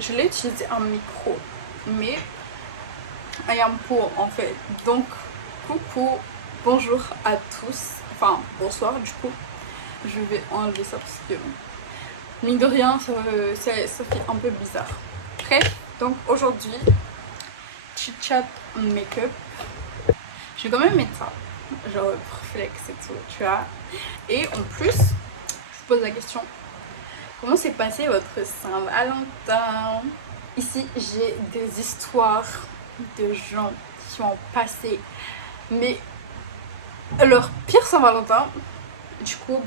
Je l'ai utilisé un micro, mais I am pour en fait. Donc, coucou, bonjour à tous. Enfin, bonsoir du coup. Je vais enlever ça parce que, mine de rien, ça fait un peu bizarre. Bref, donc aujourd'hui, chit chat make-up. Je vais quand même mettre ça, genre pour flex et tout, tu vois. Et en plus, je vous pose la question, comment s'est passé votre Saint-Valentin? Ici, j'ai des histoires de gens qui ont passé, mais leur pire Saint-Valentin. Du coup,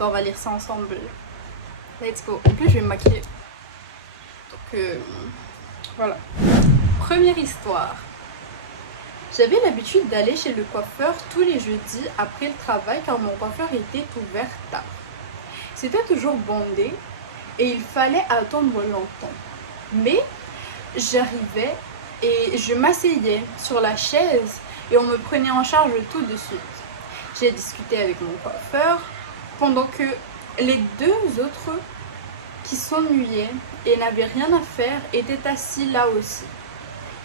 on va lire ça ensemble. Let's go. En plus, je vais me maquiller. Donc, voilà. Première histoire. J'avais l'habitude d'aller chez le coiffeur tous les jeudis après le travail car mon coiffeur était ouvert tard. C'était toujours bondé et il fallait attendre longtemps. Mais j'arrivais et je m'asseyais sur la chaise et on me prenait en charge tout de suite. J'ai discuté avec mon coiffeur pendant que les deux autres qui s'ennuyaient et n'avaient rien à faire étaient assis là aussi.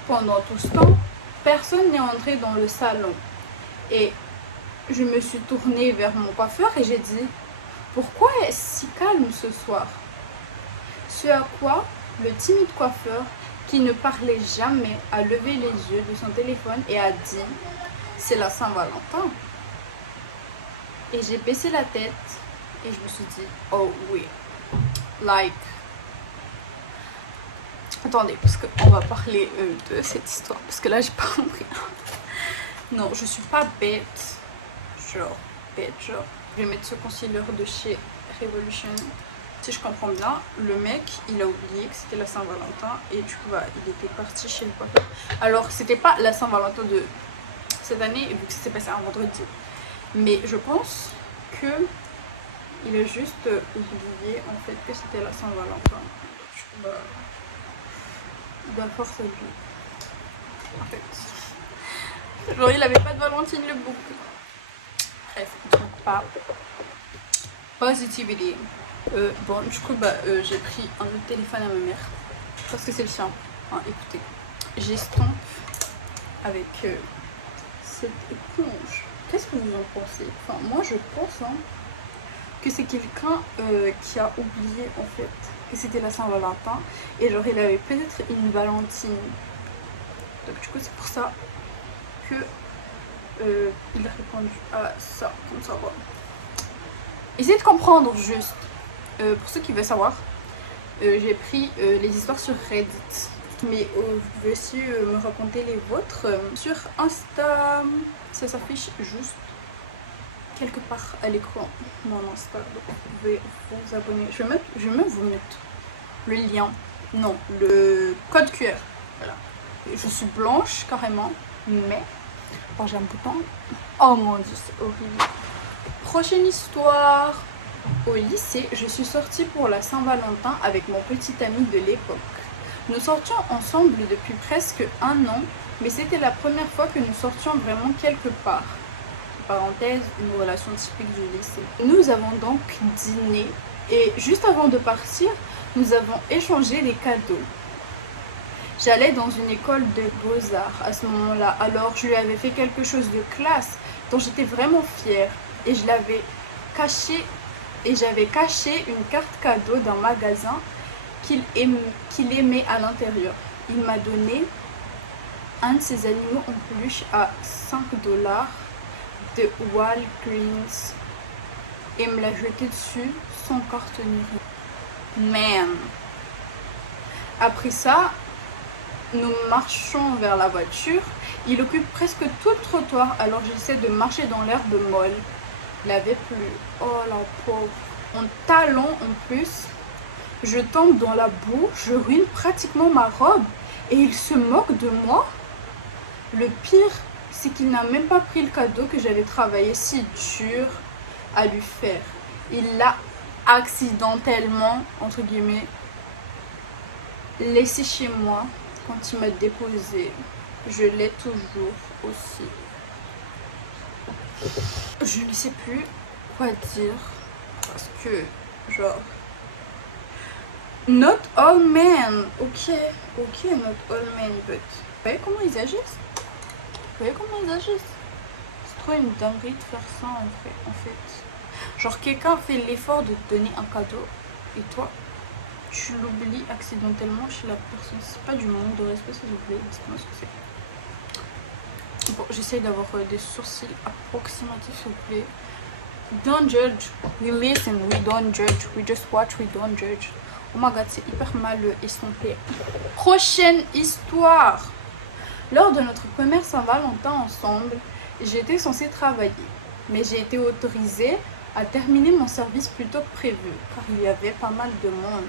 Pendant tout ce temps, personne n'est entré dans le salon et je me suis tournée vers mon coiffeur et j'ai dit « Pourquoi est-ce si calme ce soir ?» Ce à quoi le timide coiffeur, qui ne parlait jamais, a levé les yeux de son téléphone et a dit « C'est la Saint-Valentin ». Et j'ai baissé la tête et je me suis dit « Oh oui, like ». Attendez, parce qu'on va parler de cette histoire, parce que là j'ai pas compris. Non, je suis pas bête, genre. Je vais mettre ce concealer de chez Revolution. Si je comprends bien, le mec, il a oublié que c'était la Saint-Valentin et du coup, il était parti chez le coiffeur. Alors, c'était pas la Saint-Valentin de cette année, vu que c'était passé un vendredi. Mais je pense que il a juste oublié en fait que c'était la Saint-Valentin. Du coup, il doit force à lui. En fait. Genre, il avait pas de Valentine le bouc. Bref, donc pas. Positivity. Bon, du coup, j'ai pris un autre téléphone à ma mère. Parce que c'est le sien. Hein, écoutez. J'estompe avec cette éponge. Qu'est-ce que vous en pensez? Enfin, moi je pense que c'est quelqu'un qui a oublié en fait que c'était la Saint-Valentin. Et genre, il avait peut-être une Valentine. Donc, du coup, c'est pour ça que il a répondu à ça, comme ça va. Essayez de comprendre juste. Pour ceux qui veulent savoir, j'ai pris les histoires sur Reddit. Mais vous pouvez aussi me raconter les vôtres sur Insta. Ça s'affiche juste quelque part à l'écran, mon Insta. Donc vous pouvez vous abonner. Je vais même vous mettre le lien. Non, le code QR. Voilà. Je suis blanche carrément, mais quand j'ai un bouton. Oh mon dieu, c'est horrible. Prochaine histoire. Au lycée, je suis sortie pour la Saint-Valentin avec mon petit ami de l'époque. Nous sortions ensemble depuis presque 1 an, mais c'était la première fois que nous sortions vraiment quelque part. Parenthèse, une relation typique du lycée. Nous avons donc dîné et juste avant de partir, nous avons échangé des cadeaux. J'allais dans une école de beaux-arts à ce moment-là, alors je lui avais fait quelque chose de classe dont j'étais vraiment fière et je l'avais caché. Et j'avais caché une carte cadeau d'un magasin qu'il aimait à l'intérieur. Il m'a donné un de ses animaux en peluche à 5 $ de Walgreens et me l'a jeté dessus sans carte ni rien. Man. Après ça, nous marchons vers la voiture. Il occupe presque tout le trottoir alors j'essaie de marcher dans l'herbe molle. Il avait plu. Oh la pauvre. En talon en plus, je tombe dans la boue, je ruine pratiquement ma robe et il se moque de moi. Le pire, c'est qu'il n'a même pas pris le cadeau que j'avais travaillé si dur à lui faire. Il l'a accidentellement, entre guillemets, laissé chez moi quand il m'a déposé. Je l'ai toujours aussi. Je ne sais plus quoi dire parce que genre Not all men. Ok, not all men, but... Vous voyez comment ils agissent? C'est trop une dinguerie de faire ça en fait. Genre quelqu'un fait l'effort de te donner un cadeau et toi, tu l'oublies accidentellement chez la personne. C'est pas du manque de respect s'il vous plaît. Dites-moi ce que c'est. Bon, j'essaye d'avoir des sourcils approximatifs s'il vous plaît. Don't judge. We listen, we don't judge. We just watch, we don't judge. Oh my god, c'est hyper mal estompé. Prochaine histoire. Lors de notre première Saint-Valentin ensemble, j'étais censée travailler. Mais j'ai été autorisée à terminer mon service plus tôt que prévu, car il y avait pas mal de monde.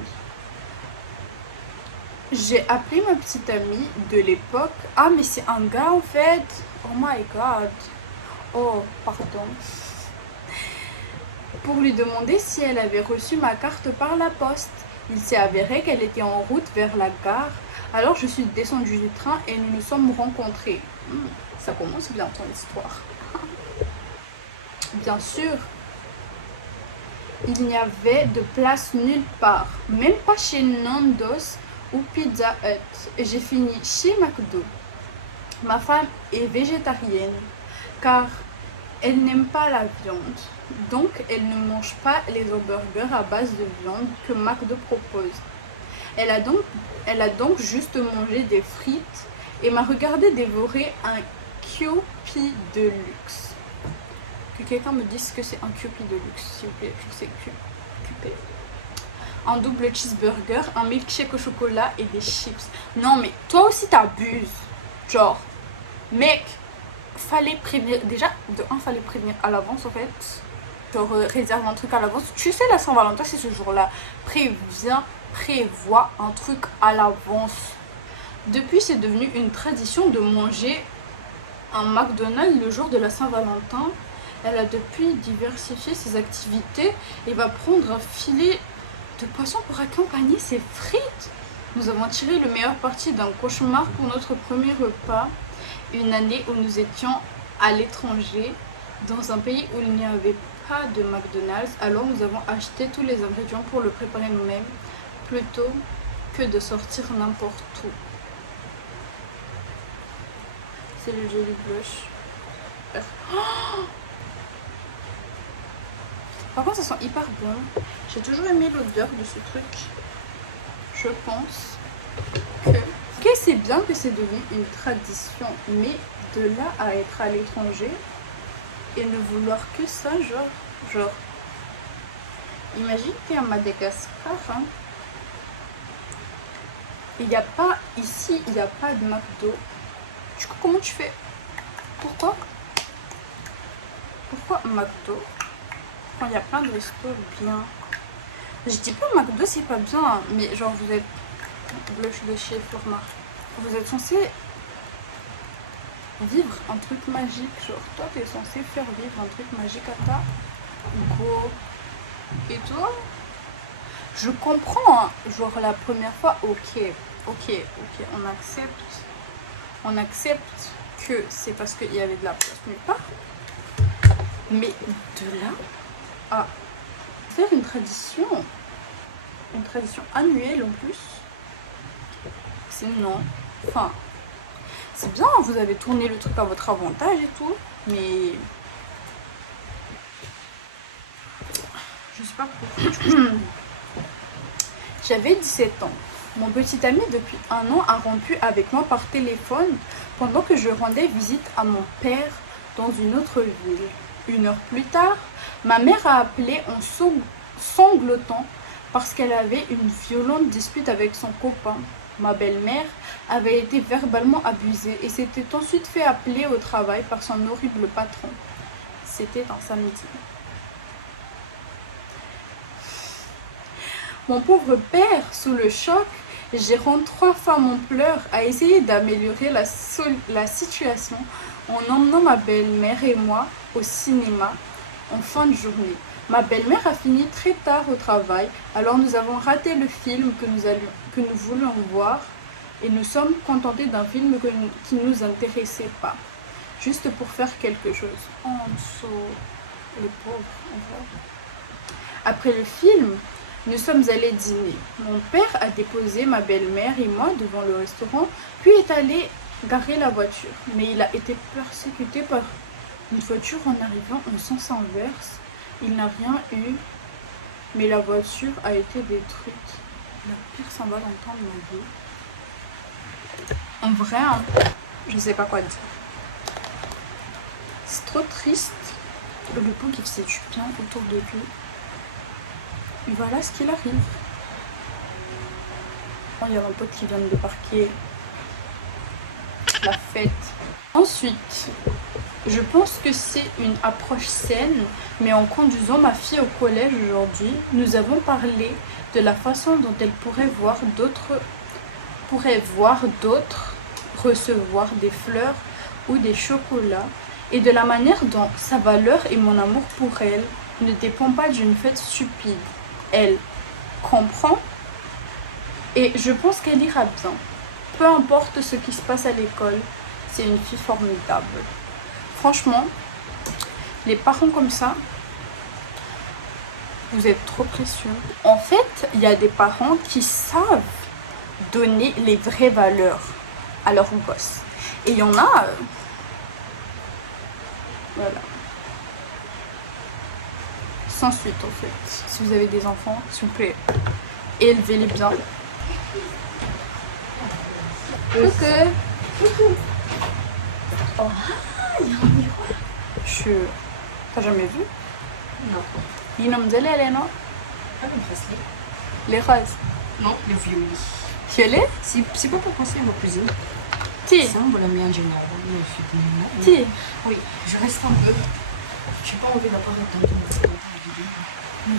J'ai appelé ma petite amie de l'époque. Ah, mais c'est un gars en fait. Oh my god. Oh, pardon. Pour lui demander si elle avait reçu ma carte par la poste. Il s'est avéré qu'elle était en route vers la gare. Alors je suis descendue du train et nous nous sommes rencontrés. Ça commence bien ton histoire. Bien sûr, il n'y avait de place nulle part, même pas chez Nando's ou Pizza Hut. Et j'ai fini chez McDo. Ma femme est végétarienne car elle n'aime pas la viande. Donc elle ne mange pas les hamburgers à base de viande que McDo propose. Elle a donc juste mangé des frites et m'a regardé dévorer un Kewpie de luxe. Que quelqu'un me dise que c'est un Kewpie de luxe, s'il vous plaît. Je sais QP. Un double cheeseburger, un milkshake au chocolat et des chips. Non mais toi aussi t'abuses. Genre, mec, fallait prévenir. Déjà, de un, fallait prévenir à l'avance en fait. Genre, réserve un truc à l'avance. Tu sais, la Saint-Valentin, c'est ce jour-là. Prévois un truc à l'avance. Depuis, c'est devenu une tradition de manger un McDonald's le jour de la Saint-Valentin. Elle a depuis diversifié ses activités et va prendre un filet de poisson pour accompagner ses frites. Nous avons tiré le meilleur parti d'un cauchemar pour notre premier repas. Une année où nous étions à l'étranger, dans un pays où il n'y avait pas de McDonald's. Alors nous avons acheté tous les ingrédients pour le préparer nous-mêmes, plutôt que de sortir n'importe où. C'est le joli blush. Oh, par contre, ça sent hyper bon. J'ai toujours aimé l'odeur de ce truc. Je pense que c'est bien que c'est devenu une tradition. Mais de là à être à l'étranger et ne vouloir que ça, genre imagine t'es à Madagascar, hein. Il n'y a pas, ici, il n'y a pas de McDo. Du coup, comment tu fais? Pourquoi McDo quand il y a plein de restos bien? Je dis pas McDo c'est pas bien, mais genre vous êtes blush de chez Flormar. Vous êtes censé vivre un truc magique. Genre toi t'es censé faire vivre un truc magique à ta go. Et toi? Je comprends, hein. Genre la première fois, ok, on accepte que c'est parce qu'il y avait de la place nulle part. Mais de là à faire une tradition annuelle en plus, c'est non. Enfin, c'est bien, vous avez tourné le truc à votre avantage et tout, mais je sais pas pourquoi. J'avais 17 ans. Mon petit ami depuis un an a rompu avec moi par téléphone pendant que je rendais visite à mon père dans une autre ville. 1 heure plus tard, ma mère a appelé en sanglotant parce qu'elle avait une violente dispute avec son copain. Ma belle-mère avait été verbalement abusée et s'était ensuite fait appeler au travail par son horrible patron. C'était un samedi. Mon pauvre père, sous le choc, gérant 3 femmes en pleurs, a essayé d'améliorer la situation en emmenant ma belle-mère et moi au cinéma en fin de journée. Ma belle-mère a fini très tard au travail, alors nous avons raté le film que nous voulions voir et nous sommes contentés d'un film qui ne nous intéressait pas, juste pour faire quelque chose. Oh, les pauvres, en vrai. Après le film, Nous sommes allés dîner. Mon père a déposé ma belle-mère et moi devant le restaurant, puis est allé garer la voiture. Mais il a été persécuté par une voiture en arrivant en sens inverse. Il n'a rien eu, mais la voiture a été détruite. La pire symbole en temps de ma vie. En vrai, hein, je sais pas quoi dire. C'est trop triste. Le pauvre qui faisait du bien autour de lui. Et voilà ce qu'il arrive. Il y a un pote qui vient de débarquer. La fête. Ensuite, je pense que c'est une approche saine, mais en conduisant ma fille au collège aujourd'hui, nous avons parlé de la façon dont elle pourrait voir d'autres recevoir des fleurs ou des chocolats, et de la manière dont sa valeur et mon amour pour elle ne dépend pas d'une fête stupide. Elle comprend et je pense qu'elle ira bien. Peu importe ce qui se passe à l'école, c'est une fille formidable. Franchement, les parents comme ça, vous êtes trop précieux. En fait, il y a des parents qui savent donner les vraies valeurs à leurs gosses. Et il y en a... voilà. Sans suite, en fait. Si vous avez des enfants, s'il vous plaît, élevez-les bien. Coucou. Oh, il y a un miroir. T'as jamais vu? Non. Il nomme les non? Pas les bracelets. Les roses. Non, les violets. Violet? C'est pas pour penser à ma cousine. Ti. Ça, on va la mettre en général. Ti. Oui, je reste un peu. Je n'ai pas envie d'appareil tantôt.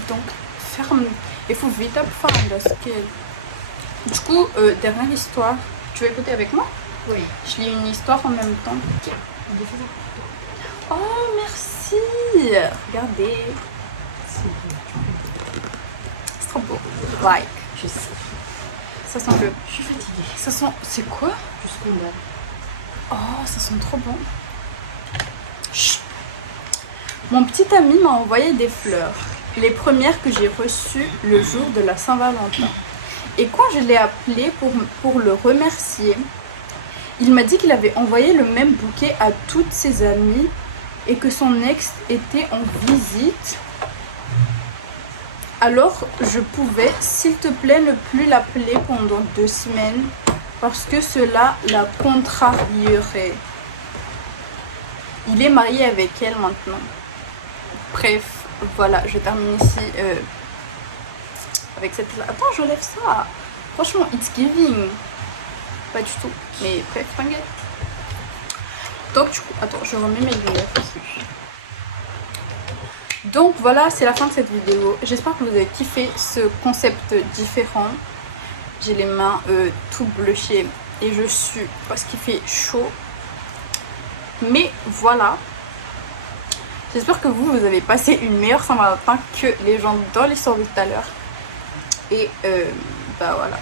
Donc, ferme. Il faut vite apprendre parce que... Du coup, dernière histoire. Tu veux écouter avec moi? Oui. Je lis une histoire en même temps. Tiens, on défait ça. Oh, merci. Regardez. C'est trop beau. Like. Je sais. Ça sent le... Je suis fatiguée. Ça sent... C'est quoi? Je scandale. Oh, ça sent trop bon. Chut. Mon petit ami m'a envoyé des fleurs. Les premières que j'ai reçues le jour de la Saint-Valentin. Et quand je l'ai appelé pour le remercier, il m'a dit qu'il avait envoyé le même bouquet à toutes ses amies et que son ex était en visite. Alors je pouvais, s'il te plaît, ne plus l'appeler pendant 2 semaines parce que cela la contrarierait. Il est marié avec elle maintenant. Bref, voilà, je termine ici avec cette... Attends, j'enlève ça. Franchement, it's giving. Pas du tout. Mais bref, t'inquiète. Donc, du coup, attends, je remets mes lunettes ici. Donc, voilà, c'est la fin de cette vidéo. J'espère que vous avez kiffé ce concept différent. J'ai les mains tout blushées et je sue parce qu'il fait chaud. Mais voilà. J'espère que vous avez passé une meilleure Saint-Valentin que les gens dans l'histoire de tout à l'heure. Et bah voilà.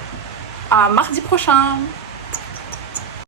À mardi prochain.